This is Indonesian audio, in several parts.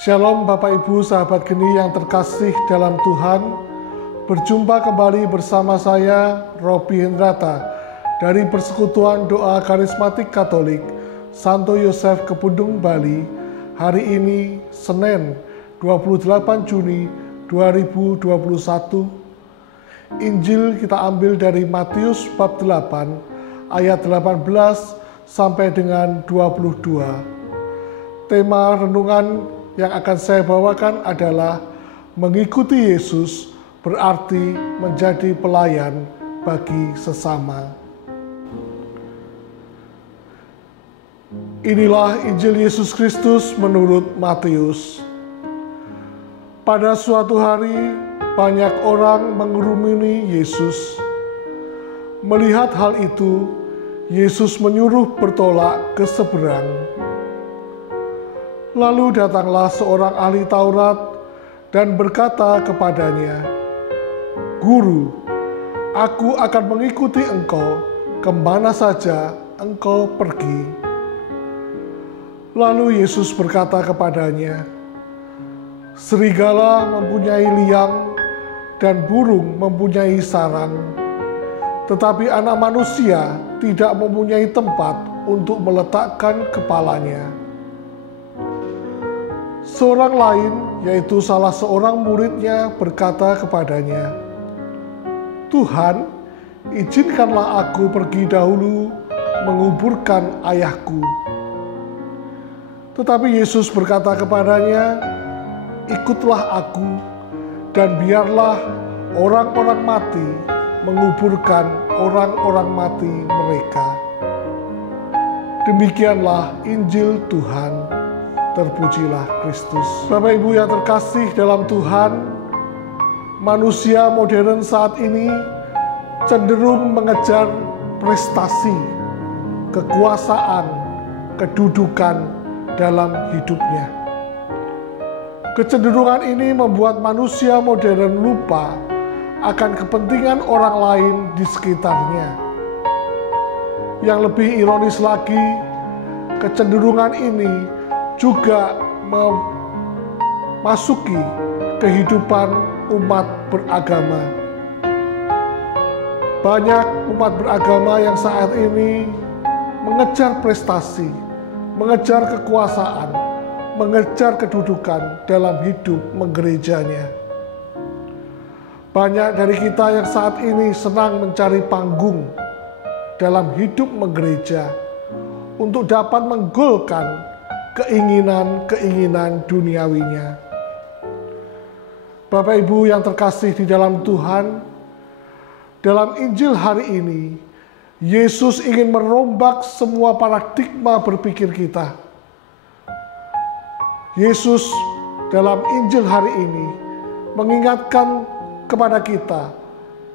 Shalom Bapak Ibu sahabat geni yang terkasih dalam Tuhan. Berjumpa kembali bersama saya Robi Hendrata dari Persekutuan Doa Karismatik Katolik Santo Yosef Kepundung, Bali. Hari ini Senin 28 Juni 2021. Injil kita ambil dari Matius bab 8 ayat 18 sampai dengan 22. Tema renungan yang akan saya bawakan adalah mengikuti Yesus berarti menjadi pelayan bagi sesama. Inilah Injil Yesus Kristus menurut Matius. Pada suatu hari banyak orang mengerumuni Yesus. Melihat hal itu, Yesus menyuruh bertolak ke seberang. Lalu datanglah seorang ahli Taurat dan berkata kepadanya, "Guru, aku akan mengikuti engkau kemana saja engkau pergi." Lalu Yesus berkata kepadanya, "Serigala mempunyai liang dan burung mempunyai sarang, tetapi Anak Manusia tidak mempunyai tempat untuk meletakkan kepalanya." Seorang lain, yaitu salah seorang muridnya, berkata kepadanya, "Tuhan, izinkanlah aku pergi dahulu menguburkan ayahku." Tetapi Yesus berkata kepadanya, "Ikutlah aku, dan biarlah orang-orang mati menguburkan orang-orang mati mereka." Demikianlah Injil Tuhan. Terpujilah Kristus. Bapak Ibu yang terkasih dalam Tuhan, manusia modern saat ini cenderung mengejar prestasi, kekuasaan, kedudukan dalam hidupnya. Kecenderungan ini membuat manusia modern lupa akan kepentingan orang lain di sekitarnya. Yang lebih ironis lagi, kecenderungan ini juga memasuki kehidupan umat beragama. Banyak umat beragama yang saat ini mengejar prestasi, mengejar kekuasaan, mengejar kedudukan dalam hidup menggerejanya. Banyak dari kita yang saat ini senang mencari panggung dalam hidup menggereja untuk dapat menggolkan keinginan-keinginan duniawinya. Bapak Ibu yang terkasih di dalam Tuhan, dalam Injil hari ini, Yesus ingin merombak semua paradigma berpikir kita. Yesus dalam Injil hari ini mengingatkan kepada kita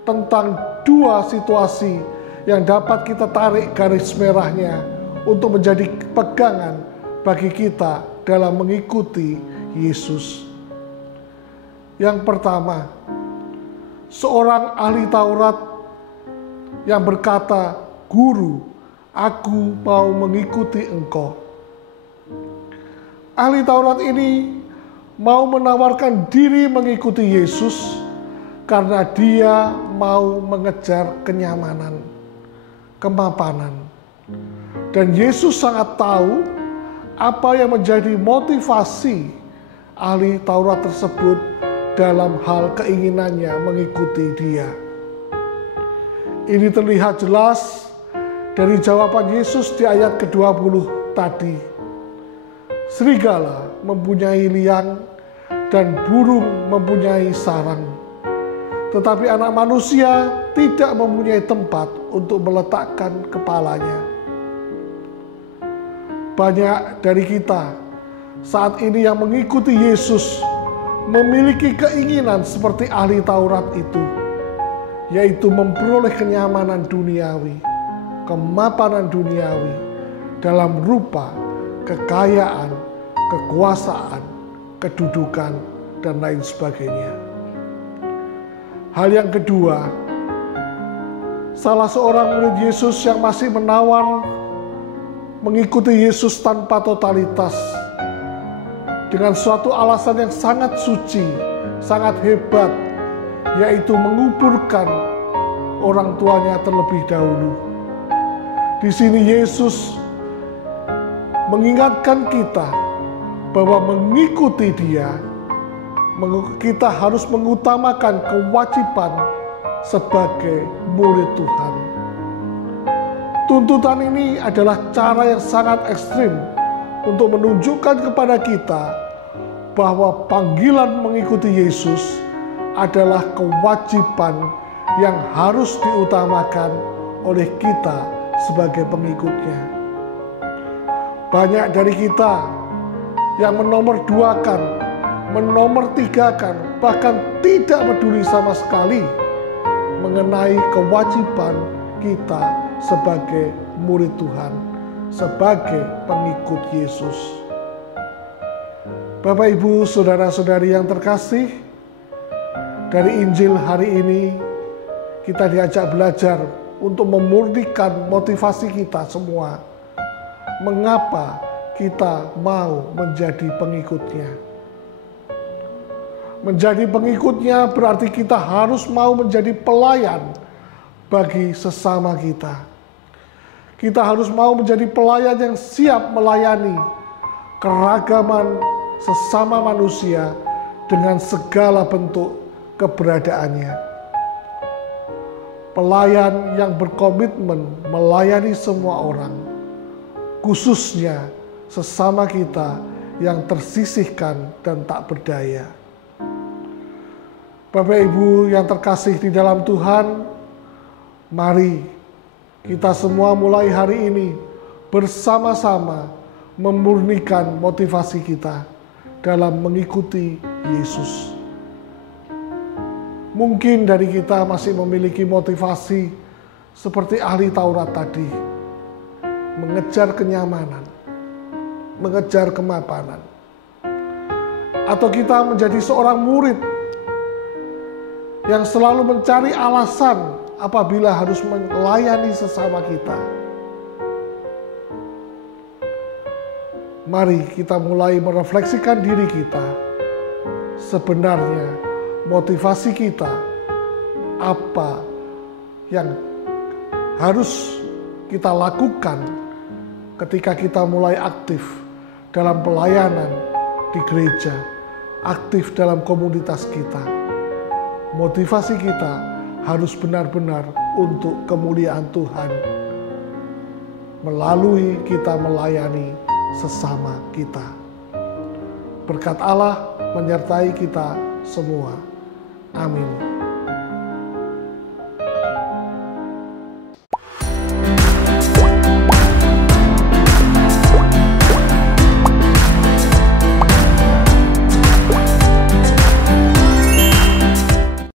tentang dua situasi yang dapat kita tarik garis merahnya untuk menjadi pegangan bagi kita dalam mengikuti Yesus. Yang pertama, seorang ahli Taurat yang berkata, "Guru, aku mau mengikuti engkau." Ahli Taurat ini mau menawarkan diri mengikuti Yesus karena dia mau mengejar kenyamanan, kemapanan. Dan Yesus sangat tahu apa yang menjadi motivasi ahli Taurat tersebut dalam hal keinginannya mengikuti dia. Ini terlihat jelas dari jawaban Yesus di ayat ke-20 tadi. Serigala mempunyai liang dan burung mempunyai sarang, tetapi Anak Manusia tidak mempunyai tempat untuk meletakkan kepalanya. Banyak dari kita saat ini yang mengikuti Yesus memiliki keinginan seperti ahli Taurat itu, yaitu memperoleh kenyamanan duniawi, kemapanan duniawi dalam rupa kekayaan, kekuasaan, kedudukan, dan lain sebagainya. Hal yang kedua, salah seorang murid Yesus yang masih menawar mengikuti Yesus tanpa totalitas dengan suatu alasan yang sangat suci, sangat hebat, yaitu menguburkan orang tuanya terlebih dahulu. Di sini Yesus mengingatkan kita bahwa mengikuti Dia, kita harus mengutamakan kewajiban sebagai murid Tuhan. Tuntutan ini adalah cara yang sangat ekstrim untuk menunjukkan kepada kita bahwa panggilan mengikuti Yesus adalah kewajiban yang harus diutamakan oleh kita sebagai pengikutnya. Banyak dari kita yang menomorduakan, menomortigakan, bahkan tidak peduli sama sekali mengenai kewajiban kita sebagai murid Tuhan, sebagai pengikut Yesus. Bapak, Ibu, saudara-saudari yang terkasih, dari Injil hari ini kita diajak belajar untuk memurnikan motivasi kita semua. Mengapa kita mau menjadi pengikutnya? Menjadi pengikutnya berarti kita harus mau menjadi pelayan bagi sesama kita. Kita harus mau menjadi pelayan yang siap melayani keragaman sesama manusia dengan segala bentuk keberadaannya. Pelayan yang berkomitmen melayani semua orang, khususnya sesama kita yang tersisihkan dan tak berdaya. Bapak Ibu yang terkasih di dalam Tuhan, mari kita semua mulai hari ini bersama-sama memurnikan motivasi kita dalam mengikuti Yesus. Mungkin dari kita masih memiliki motivasi seperti ahli Taurat tadi, mengejar kenyamanan, mengejar kemapanan. Atau kita menjadi seorang murid yang selalu mencari alasan apabila harus melayani sesama kita. Mari kita mulai merefleksikan diri kita. Sebenarnya motivasi kita apa yang harus kita lakukan ketika kita mulai aktif dalam pelayanan di gereja, aktif dalam komunitas kita. Motivasi kita harus benar-benar untuk kemuliaan Tuhan melalui kita melayani sesama kita. Berkat Allah menyertai kita semua. Amin.